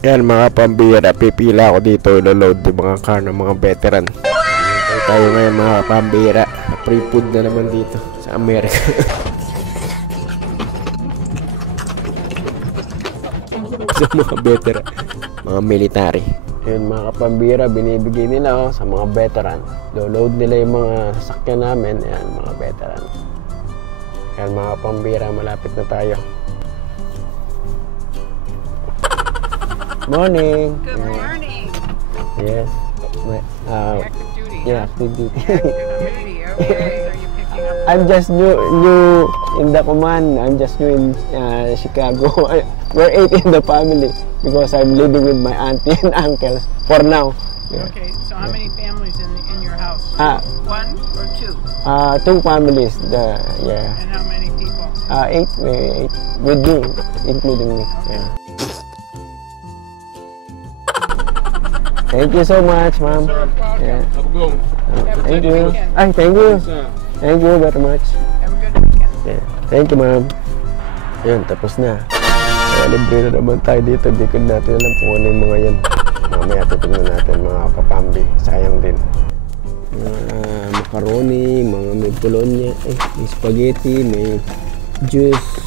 Yan mga pambira, pipila ako dito, ilo-load yung mga car ng mga veteran. Hintay tayo ngayon mga pambira. Free food na naman dito sa Amerika. Sa mga veteran, mga military. Yun mga kapambira, binibigay nila sa mga veteran. Lo-load nila yung mga sasakyan namin. Yan mga veteran. Yan mga pambira, malapit na tayo. Morning. Good morning. Yes. Active duty. Yeah, active duty. Active duty. Okay. So you're picking up. I'm just new in the command. I'm just new in Chicago. We're 8 in the family because I'm living with my auntie and uncles for now. Yeah. Okay. So how many families in your house? One or two? 2 families. Yeah. And how many people? 8 with me, including me. Yeah. Thank you so much, ma'am. Yeah. Thank you. Ay, thank you. Thank you very much. Have a good weekend. Yeah. Thank you, ma'am. Yun, tapos na. Kaya libre na naman tayo dito. Hindi ko natin alam kung ano yung mga yan. Mamaya titignan natin mga kapambi. Sayang din. Macaroni, mga may polonya, may spaghetti, may juice,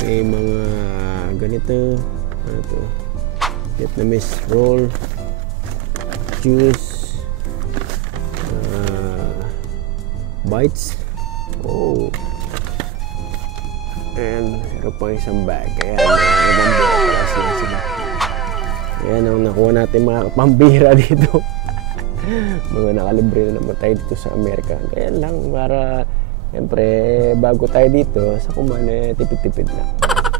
may mga ganito. Ano to? Vietnamese roll. Juice, bites, and meron pa isang bag. Kaya ibang bukas lang sila. Ayan ang nakuha natin mga kapambira dito. Mga nakalibre na naman tayo dito sa Amerika. Kaya lang para siyempre bago tayo dito sa kumana tipid-tipid na.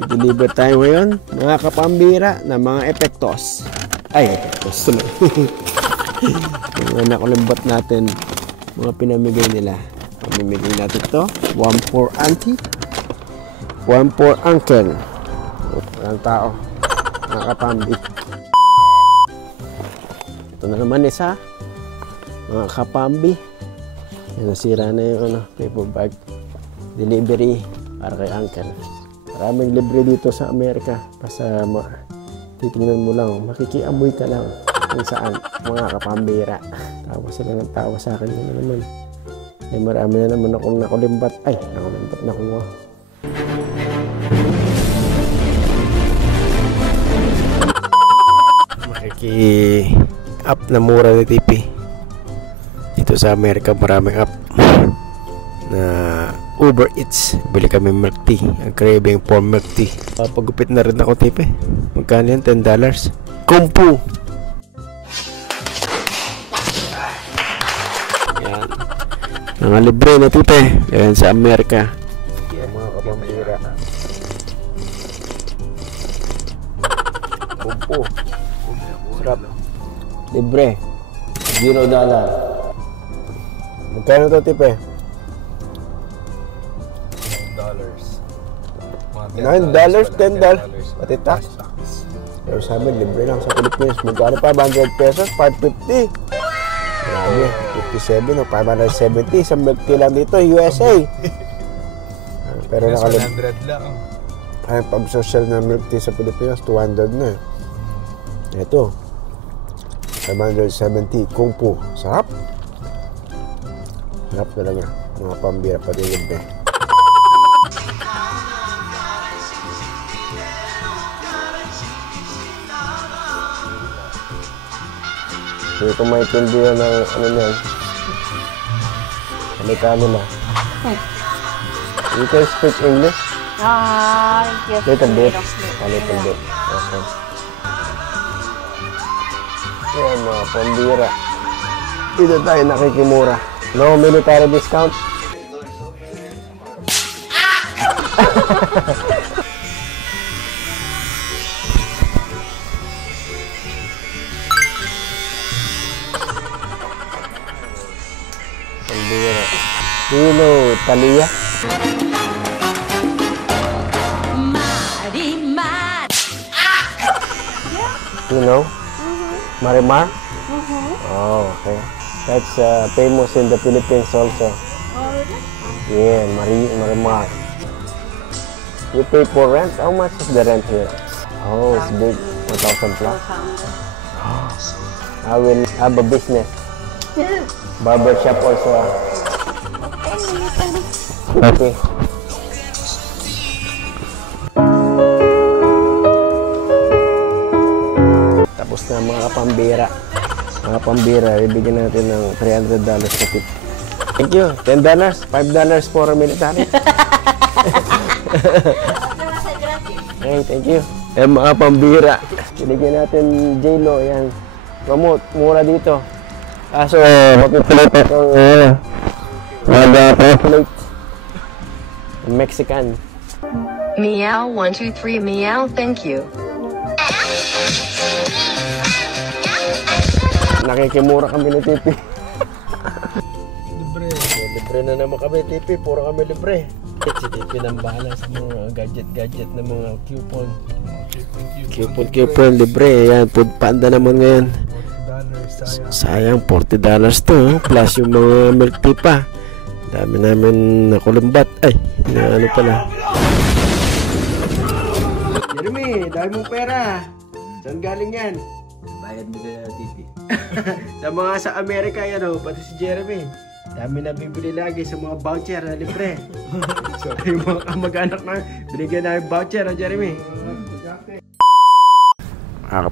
I-deliver tayo ngayon mga kapambira na mga epektos. Ay, epektos tuloy. Yung nakulimbat natin, mga pinamigay nila. Pamimigay natin ito. 1 for auntie, 1 for uncle. Walang tao. Mga kapambi. Ito na naman isa. Mga kapambi. Nasira na yung paper bag. Delivery para kay uncle. Maraming libre dito sa Amerika. Basta titingnan mo lang, makikiamoy ka lang kung saan mga kapambira. Tawa sila ng tawa sa akin na naman. Marami na naman akong nakulimbat. Ay, nakulimbat na kuha. Makiki-up na mura na TV. Dito sa Amerika maraming up na Uber Eats. Bili kami milk tea. Ang craving for milk tea. Pagupit na rin ako TV. Magkano yan? $10. Kumpu. Yan. Mga libre na TV. Yan sa Amerika. Yan mga kapambira. Kumpu. Sarap. Libre. $0. Magkano to TV? $9, $10. Pati tax. Pero sabi, libre lang sa Pilipinas. Magkano pa? 100 pesos? 550. Grabe. 57 o 570. Isang milk tea lang dito, USA. Pero nakalimbat. 100 lang. Ay, pag-social na milk tea sa Pilipinas, 200 na. Ito. 570. Kung po. Sarap. Sarap talaga. Mga pambira pati libre. Hindi ko maintindihan ng ano niyan. Amerikano na. You can speak English? Yes. Little bit. A little bit. Okay. Ayan mga pambira. Dito tayo nakikimura. No military discount? Pambira. Do you know Talia? You know? Marimar? Oh, okay. That's famous in the Philippines also. Yeah, Marimar. You pay for rent? How much is the rent here? Oh, it's big. 1,000 plus. I will have a business. Barber shop also. Okay. Tapos na mga kapambira. Mga pambira, ibigyan natin ng $300 na tip. Thank you. $10, $5 for military. Hey, thank you. Eh, mga pambira. Binigyan natin J-Lo, yan. Promote, mura dito. Kaso, mapiplate ako. Mag-plate. Mexican. Meow 1 2 3 meow, thank you. Nakikimura kami ni Tipi. Libre. Libre na naman kami, Tipi. Puro kami libre. Si Tipi nang bahala sa mga gadget na mga coupon. Coupon, libre. Ayan, Food Panda naman ngayon. Sayang, $40 to. Plus yung mga milk tea pa. Dami namin nakulumbat. Ay, na ano pala. Jeremy, dami mong pera. Saan galing yan? Bayad mo na Tipi. Sa mga sa Amerika yan o, pati si Jeremy. Dami na bibili lagi sa mga voucher na libre. So, yung mga kamag-anak na binigyan na yung voucher na Jeremy.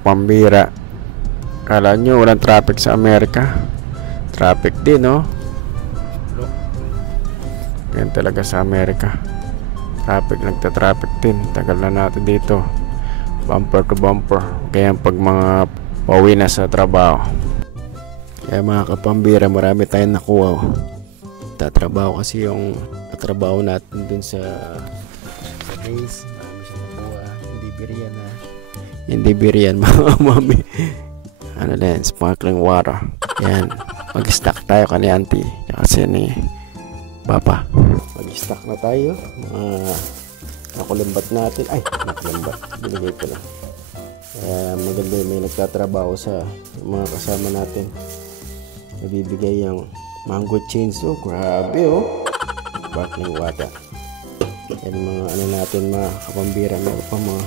Pambira. Kala nyo walang traffic sa Amerika. Traffic din, no? Yan talaga sa Amerika. Traffic, nagta-traffic din. Tagal na natin dito. Bumper to bumper. Kaya pag mga pauwi na sa trabaho. Kaya mga kapambira, marami tayong nakuha. Tatrabaho kasi yung tatrabaho natin dun sa base. Marami siya nakuha. Hindi biriyan ha. Hindi biriyan mga mami. Ano din, sparkling water. Yan. Mag-stock tayo ka ni auntie. Kasi ni Papa. Mag-stock na tayo. Nakulimbat natin. Ay, nakulimbat. Binigay ko lang. Maganda may nagtatrabaho sa mga kasama natin. Nabibigay yung mango chainsaw. Grabe oh. Sparkling water. Yan mga ano natin mga kapambira. Meron pa mga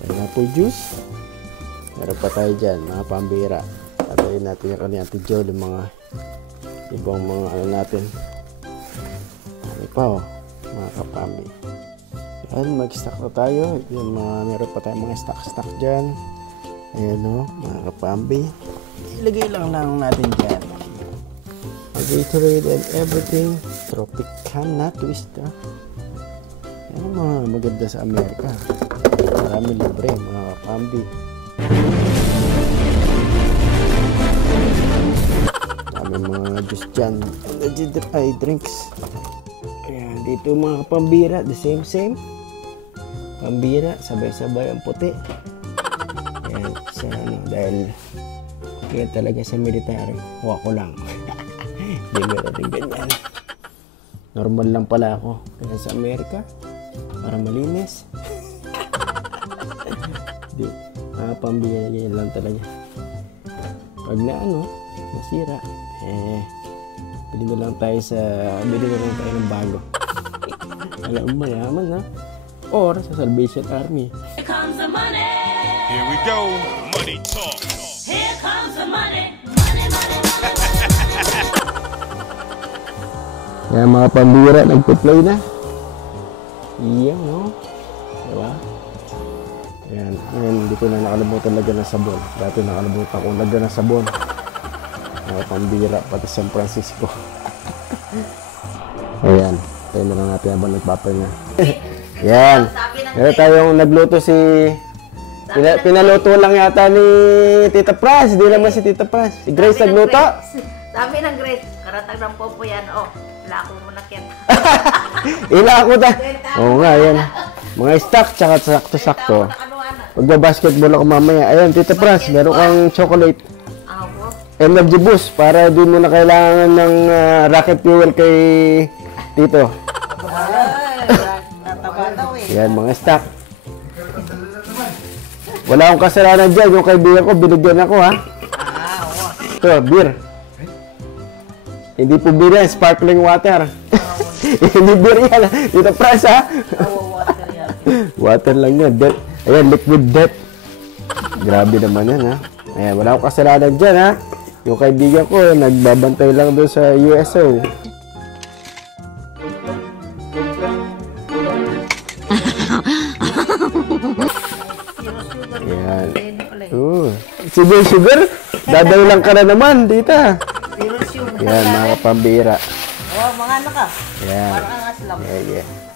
pineapple juice. Meron pa tayo dyan mga pambira. Tatayin natin yung kanina Ate Joel. Yung mga ibang mga ano natin. Ano pa oh. Mga kapambi. Yan, mag-stock na tayo. Yan, meron pa tayong mga stock dyan. Ayan o, mga kapambi. Ilagay lang natin dyan. Gatorade and everything. Tropicana twist ha. Yan mga maganda sa Amerika. Marami libre, mga kapambi. Dami mga juice dyan. Ay, drinks. Ayan, dito mga kapambira, the same. Pambira, sabay-sabay ang puti. Ayan, sa ano, dahil kaya talaga sa military, huwa ko lang. Hindi meron din ganyan. Normal lang pala ako. Kaya sa Amerika, para malinis. Di, mga pambira, ganyan lang talaga. Pag na ano, nasira, bili na lang tayo ng bago. Alam mo, mayaman ha? Or sa Salvation Army. Here comes the money. Here we go. Money talk. Here comes the money. Money. Kaya mga pambira, nagpa-play na. Iyan, no? Diba? Ayan, hindi ko na nakalimutan lagyan ng sabon. Dati nakalimutan ko lagyan ng sabon. Mga pambira, pati San Francisco. Ayan, tayo na lang natin habang nagpapahinga. Yan. Meron tayong nagluto si... Pinaluto lang yata ni Tita Pras. Hindi naman si Tita Pras. Si Grace nagluto. Sabi ng Grace, karatag ng popo yan. Oh, ilako mo na kyan. Ilako ta. Oo nga, yan. Mga stock, tsaka sakto-sakto. Magbabasketball ako mamaya. Ayan, Tita Pras, meron kang chocolate. Energy boost para di mo na kailangan ng rocket fuel kay Tito. Yan, mga stock. Wala akong kasalanan dyan. Yung kaibigan ko, binigyan ako ha. Ito, beer. Hindi po beer yan, sparkling water. Hindi beer yan. Tito Pras ha. Water lang yan. Ayan, liquid death. Grabe naman yan, ha? Ayan, wala akong kasalanan dyan, ha? Yung kaibigan ko, nagbabantay lang doon sa USO. Ayan. Sugar? Dadaw lang ka na naman, tita. Ayan, mga kapambira. Oh, mga ano ka? Ayan. Parang angas lang. Yeah.